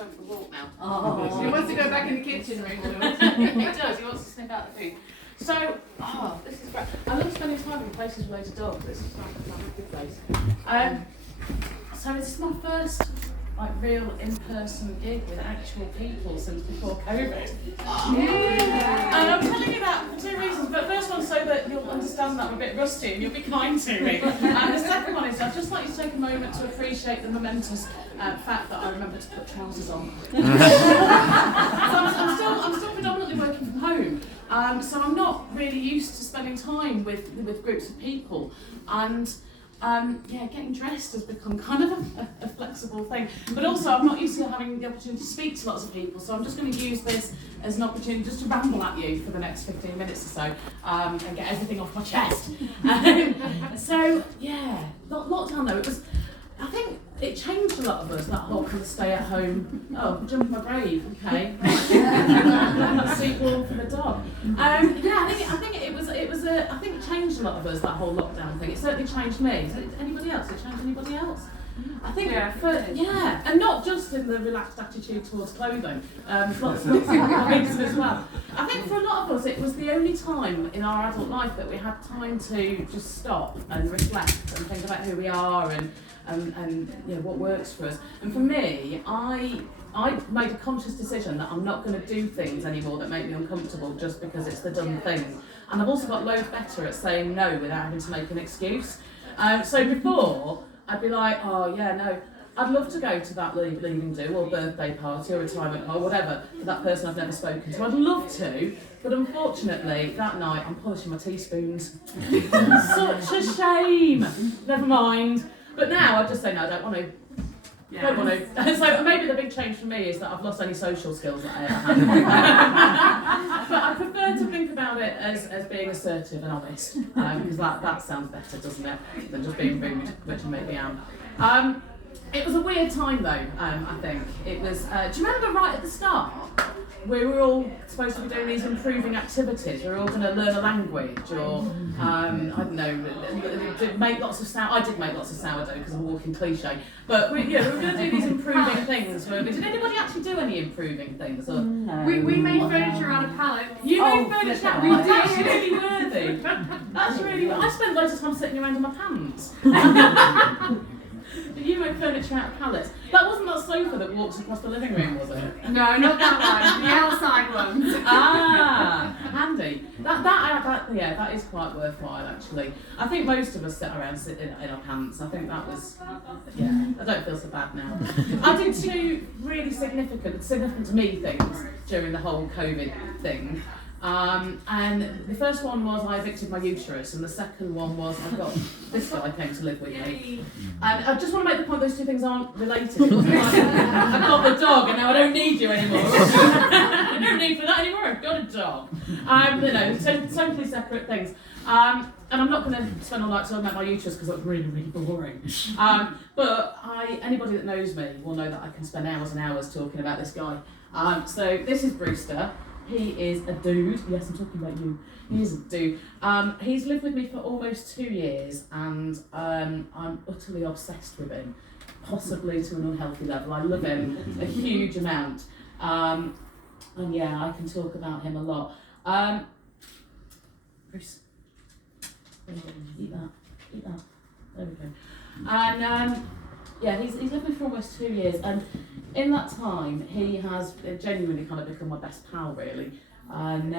going for a walk now. Oh. He wants to go back in the kitchen room. He does, he wants to sniff out the food. So, this is great. I love spending time in places with loads of dogs. This is like a good place. So this is my first real in-person gig with actual people since before COVID. And I'm telling you that for two reasons. But the first one, so that you'll understand that I'm a bit rusty and you'll be kind to me. And the second one is I'd just like you to take a moment to appreciate the momentous fact that I remember to put trousers on. So I'm still predominantly working from home. So I'm not really used to spending time with groups of people. And getting dressed has become kind of a flexible thing. But also I'm not used to having the opportunity to speak to lots of people, so I'm just going to use this as an opportunity just to ramble at you for the next 15 minutes or so and get everything off my chest. Lockdown though, I think it changed a lot of us, that whole kind of stay at home, jump in my grave, okay. That seat warm for the dog. I think it changed a lot of us, that whole lockdown thing. It certainly changed me. Anybody else? It changed anybody else? I think, and not just in the relaxed attitude towards clothing, lots of things as well. I think for a lot of us it was the only time in our adult life that we had time to just stop and reflect and think about who we are and what works for us. And for me, I made a conscious decision that I'm not going to do things anymore that make me uncomfortable just because it's the done thing. And I've also got loads better at saying no without having to make an excuse. So before, I'd be like, I'd love to go to that leaving do or birthday party or retirement or whatever for that person I've never spoken to. I'd love to, but unfortunately that night I'm polishing my teaspoons. Such a shame. Never mind. But now I just say no, I don't want to. Yeah. Don't want to. So maybe the big change for me is that I've lost any social skills that I ever had. But I prefer to think about it as being assertive and honest, because that sounds better, doesn't it, than just being rude, which I maybe am. It was a weird time though, I think. It was, do you remember right at the start? We were all supposed to be doing these improving activities. We were all going to learn a language or, I don't know, make lots of I did make lots of sourdough because I'm a walking cliche. But we were going to do these improving things. Did anybody actually do any improving things? Or? No. We made furniture out of pallets. You made furniture? We did. That's really worthy. That's really worthy. I spent loads of time sitting around in my pants. You made furniture out of pallets. That wasn't that sofa that walks across the living room, was it? No, not that one. The outside ones. Handy. That is quite worthwhile actually. I think most of us sit around in our pants. I think that was, I don't feel so bad now. I did two really significant to me things during the whole COVID thing. And the first one was I evicted my uterus, and the second one was I got this guy came to live with me. And I just want to make the point those two things aren't related. I've got the dog, and now I don't need you anymore. I don't need for that anymore. I've got a dog. Totally separate things. And I'm not going to spend all night talking about my uterus because that's really, really boring. But anybody that knows me will know that I can spend hours and hours talking about this guy. So this is Brewster. He is a dude. Yes, I'm talking about you. He is a dude. He's lived with me for almost 2 years, and I'm utterly obsessed with him, possibly to an unhealthy level. I love him a huge amount. I can talk about him a lot. Bruce, eat that. There we go. And he's lived with me for almost 2 years, and in that time he has genuinely kind of become my best pal, really. And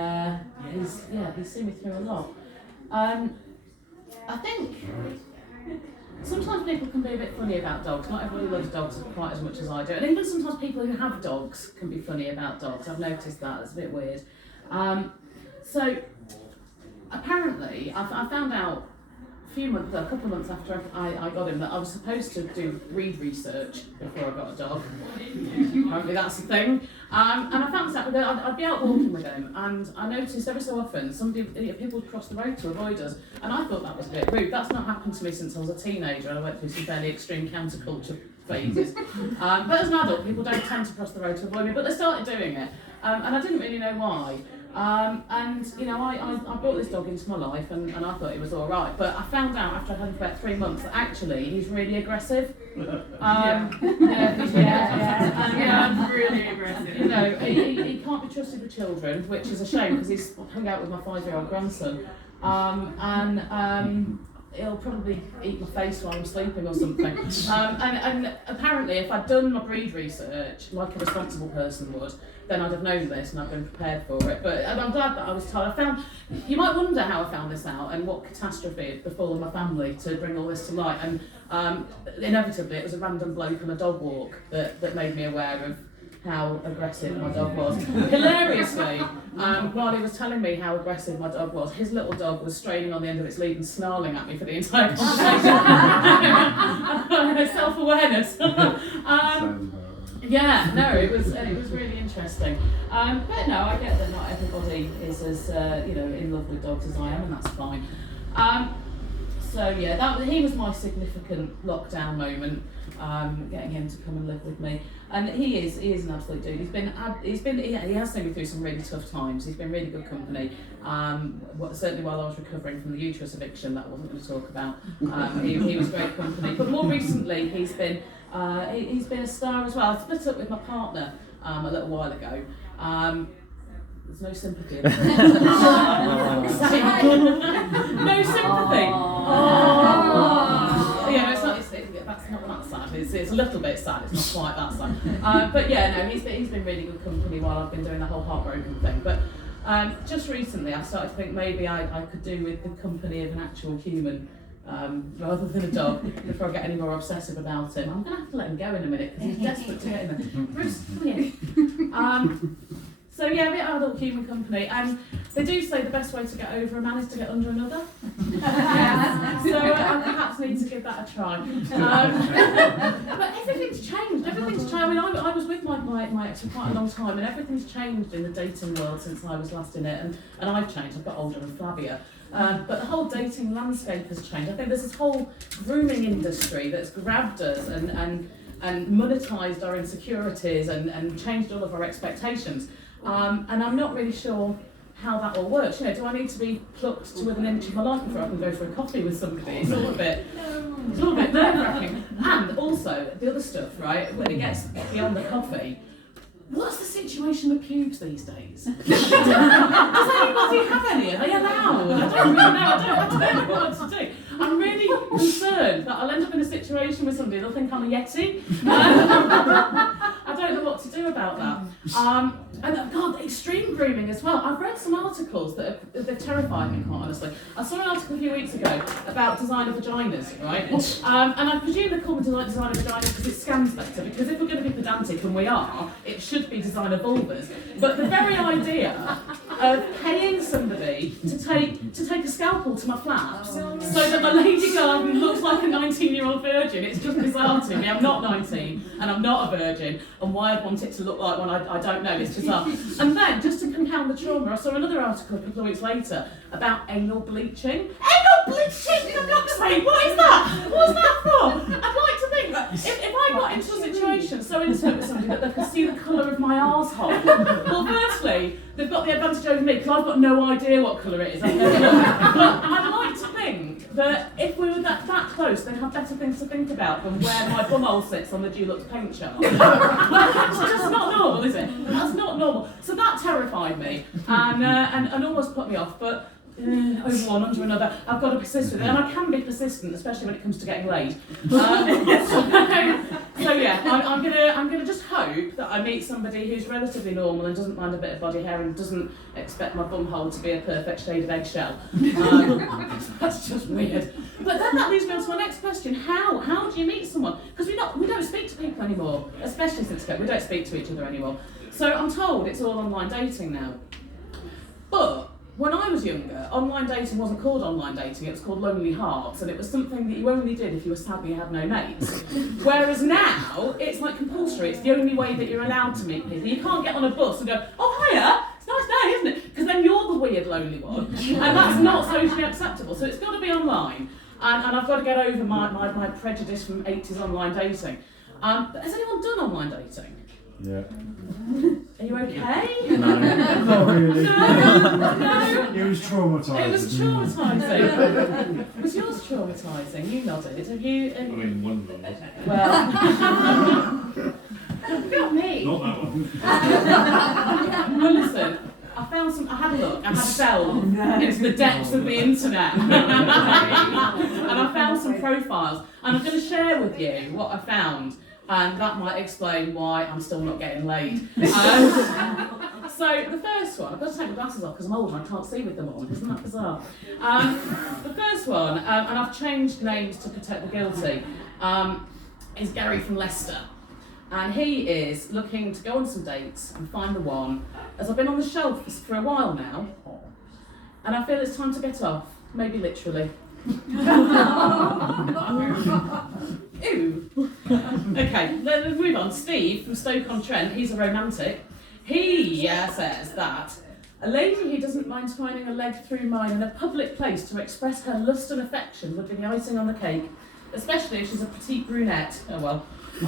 he's seen me through a lot. I think sometimes people can be a bit funny about dogs. Not everybody loves dogs quite as much as I do, and even sometimes people who have dogs can be funny about dogs. I've noticed that. It's a bit weird. So apparently I found out a couple of months after I got him that I was supposed to do read research before I got a dog. Apparently that's the thing. And I found this out because I'd be out walking with him, and I noticed every so often people would cross the road to avoid us, and I thought that was a bit rude. That's not happened to me since I was a teenager, and I went through some fairly extreme counterculture phases. But as an adult, people don't tend to cross the road to avoid me, but they started doing it, and I didn't really know why. I brought this dog into my life, and I thought it was all right. But I found out after I had him for about 3 months that actually he's really aggressive. Really Very aggressive. You know, he can't be trusted with children, which is a shame because he's hung out with my 5-year-old grandson. He'll probably eat my face while I'm sleeping or something. And apparently, if I'd done my breed research like a responsible person would, then I'd have known this and I'd been prepared for it. But I'm glad that I was told. You might wonder how I found this out and what catastrophe had befallen my family to bring all this to light. And inevitably, it was a random bloke on a dog walk that made me aware of how aggressive my dog was. Hilariously, while he was telling me how aggressive my dog was, his little dog was straining on the end of its lead and snarling at me for the entire conversation. Self-awareness. Yeah, no, it was really interesting. But no, I get that not everybody is as in love with dogs as I am, and that's fine. So yeah, he was my significant lockdown moment, getting him to come and live with me. And he is an absolute dude. He has seen me through some really tough times. He's been really good company. Certainly while I was recovering from the uterus eviction, that I wasn't going to talk about. He was great company. But more recently, he's been a star as well. I split up with my partner a little while ago. There's no sympathy. No sympathy. Yeah, that's not that sad. It's a little bit sad. It's not quite that sad. But yeah, no, he's been really good company while I've been doing the whole heartbroken thing. But just recently, I started to think maybe I could do with the company of an actual human. Rather than a dog, before I get any more obsessive about him. I'm going to have to let him go in a minute because he's desperate to get in there. Bruce, come here. So yeah, a bit adult human company. They do say the best way to get over a man is to get under another. So I perhaps need to give that a try. But everything's changed. I mean, I was with my ex for quite a long time, and everything's changed in the dating world since I was last in it. And I've changed. I've got older and flabbier. But the whole dating landscape has changed. I think there's this whole grooming industry that's grabbed us and monetised our insecurities and changed all of our expectations. And I'm not really sure how that all works. Do I need to be plucked to within an inch of my life before I can go for a coffee with somebody? It's all a bit nerve-wracking. And also, the other stuff, right, when it gets beyond the coffee, what's the situation with pubes these days? Does anybody have any? Are they allowed? I don't really know. I don't know what to do. I'm really concerned that I'll end up in a situation with somebody they'll think I'm a Yeti. I don't know what to do about that. And God, extreme grooming as well. I've read some articles they've terrified me, quite honestly. I saw an article a few weeks ago about designer vaginas, right? And I presume they call them designer vaginas because it scans better, because if we're going to be pedantic, and we are, it should be designer vulvas. But the very idea of paying somebody to take a scalpel to my flaps so that my lady garden looks like a 19-year-old virgin, it's just bizarre to me. I'm not 19 and I'm not a virgin, and why I'd want it to look like one, I don't know, it's bizarre. And then, just to compound the trauma, I saw another article a couple of weeks later about anal bleaching. Anal bleaching, for God's sake, what is that? What's that for? I'd like to think that if I got into a situation so intimate with somebody that they could see the colour of my arsehole, well, firstly, they've got the advantage over me because I've got no idea what colour it is. But I'd like to think that if we were that close, they'd have better things to think about than where my bumhole sits on the Dulux paint chart. It's just not normal, is it? That's not normal. So that terrified me and almost put me off. But over one, under another, I've got to persist with it, and I can be persistent, especially when it comes to getting laid. So yeah, I'm gonna just hope that I meet somebody who's relatively normal and doesn't mind a bit of body hair and doesn't expect my bumhole to be a perfect shade of eggshell. That's just weird. But then that leads me on to my next question: How do you meet someone? Because we don't speak to people anymore, especially since COVID. We don't speak to each other anymore. So I'm told it's all online dating now, but when I was younger, online dating wasn't called online dating, it was called Lonely Hearts, and it was something that you only did if you were sad and you had no mates. Whereas now, it's like compulsory, it's the only way that you're allowed to meet people. You can't get on a bus and go, oh hiya, it's a nice day, isn't it? Because then you're the weird lonely one, and that's not socially acceptable, so it's got to be online. And I've got to get over my prejudice from 80s online dating. Has anyone done online dating? Yeah. Are you okay? No, not really. No. It was traumatising. It was traumatising. Was yours traumatising? You nodded. Have you? I mean, one of them was. Well. Not me. Not that one. Well, listen, I had a look, I had a delve into the depths of the internet. And I found some profiles, and I'm going to share with you what I found, and that might explain why I'm still not getting laid. So the first one, I've got to take my glasses off because I'm old and I can't see with them on, isn't that bizarre? The first one, and I've changed names to protect the guilty, is Gary from Leicester. And he is looking to go on some dates and find the one, as I've been on the shelf for a while now, and I feel it's time to get off, maybe literally. Ew. Okay, let's move on. Steve from Stoke-on-Trent, he's a romantic. He says that a lady who doesn't mind twining a leg through mine in a public place to express her lust and affection would be the icing on the cake, especially if she's a petite brunette. Oh well. So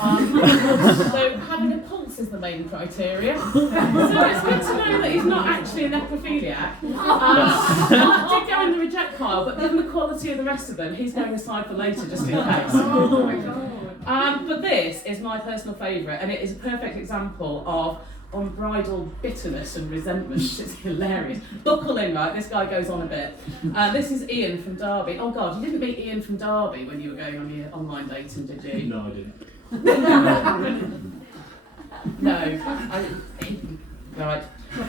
having a pulse is the main criteria. So it's good to know that he's not actually a necrophiliac. I did go in the reject pile, but given the quality of the rest of them, he's going aside for later just in case. Oh my god. But this is my personal favourite, and it is a perfect example of unbridled bitterness and resentment. It's hilarious. Buckle in, right? This guy goes on a bit. This is Ian from Derby. Oh God, you didn't meet Ian from Derby when you were going on your online dating, did you? No, I didn't. No. Right.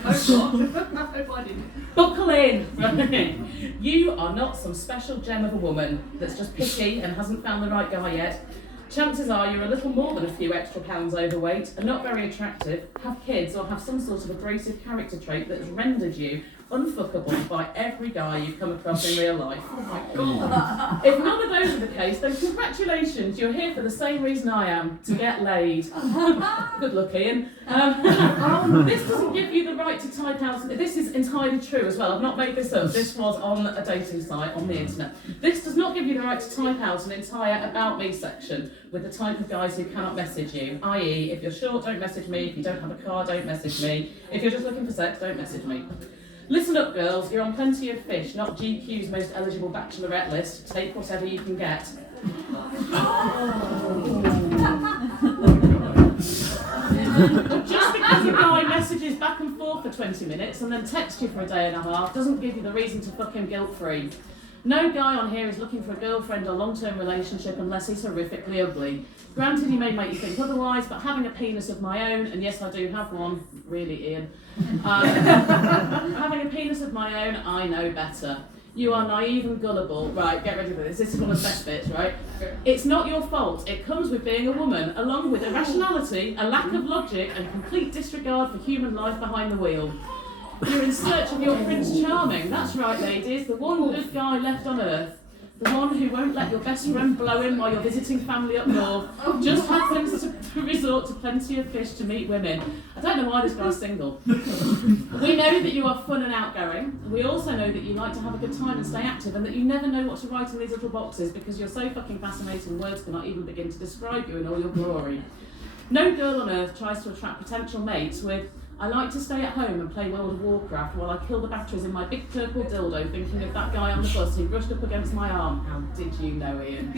I hope I didn't. Buckle in. You are not some special gem of a woman that's just picky and hasn't found the right guy yet. Chances are you're a little more than a few extra pounds overweight, are not very attractive, have kids, or have some sort of abrasive character trait that has rendered you unfuckable by every guy you've come across in real life. Oh my god. If none of those are the case, then congratulations, you're here for the same reason I am, to get laid. Good luck, Ian. This doesn't give you the right to type out, this is entirely true as well, I've not made this up, this was on a dating site on the internet. This does not give you the right to type out an entire about me section with the type of guys who cannot message you, i.e. if you're short, don't message me, if you don't have a car, don't message me, if you're just looking for sex, don't message me. Listen up, girls, you're on Plenty of Fish, not GQ's most eligible bachelorette list. Take whatever you can get. Just because a guy messages back and forth for 20 minutes and then texts you for a day and a half doesn't give you the reason to fuck him guilt-free. No guy on here is looking for a girlfriend or long-term relationship unless he's horrifically ugly. Granted, he may make you think otherwise, but having a penis of my own, and yes, I do have one, really, Ian. Having a penis of my own, I know better. You are naive and gullible. Right, get ready for this. This is one of the best bits, right? It's not your fault. It comes with being a woman, along with irrationality, a lack of logic, and complete disregard for human life behind the wheel. You're in search of your Prince Charming. That's right, ladies. The one good guy left on earth. The one who won't let your best friend blow him while you're visiting family up north. Just happens to resort to Plenty of Fish to meet women. I don't know why this guy's single. We know that you are fun and outgoing. We also know that you like to have a good time and stay active, and that you never know what to write in these little boxes because you're so fucking fascinating words cannot even begin to describe you in all your glory. No girl on earth tries to attract potential mates with, I like to stay at home and play World of Warcraft while I kill the batteries in my big purple dildo thinking of that guy on the bus who brushed up against my arm. How did you know, Ian?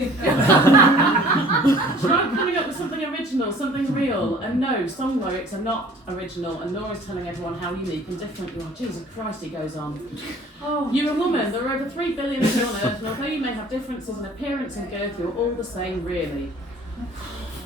Try coming up with something original, something real. And no, song lyrics are not original, and nor is telling everyone how unique and different you are. Jesus Christ, he goes on. You're a woman. There are over 3 billion of you on Earth, and although you may have differences in appearance and girth, you're all the same, really.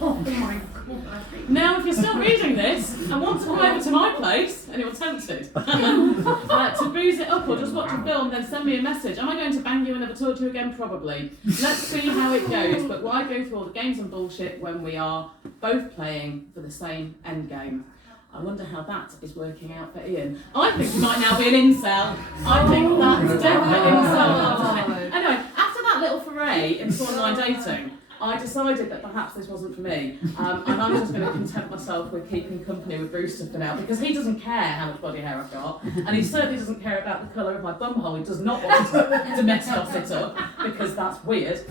Oh my god. Now, if you're still reading this and want to come over to my place, and you're tempted, to booze it up or just watch a film, then send me a message. Am I going to bang you and never talk to you again? Probably. Let's see how it goes, but why go through all the games and bullshit when we are both playing for the same end game? I wonder how that is working out for Ian. I think he might now be an incel. I think that's definitely an incel. Anyway, after that little foray into online dating, I decided that perhaps this wasn't for me, and I'm just going to content myself with keeping company with Brewster for now, because he doesn't care how much body hair I've got, and he certainly doesn't care about the colour of my bumhole. He does not want to domestos it up, because that's weird.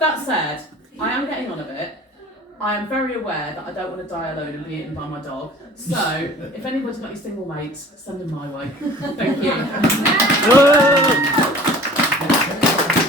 That said, I am getting on a bit. I am very aware that I don't want to die alone and be eaten by my dog, so if anybody's got any single mates, send them my way. Thank you.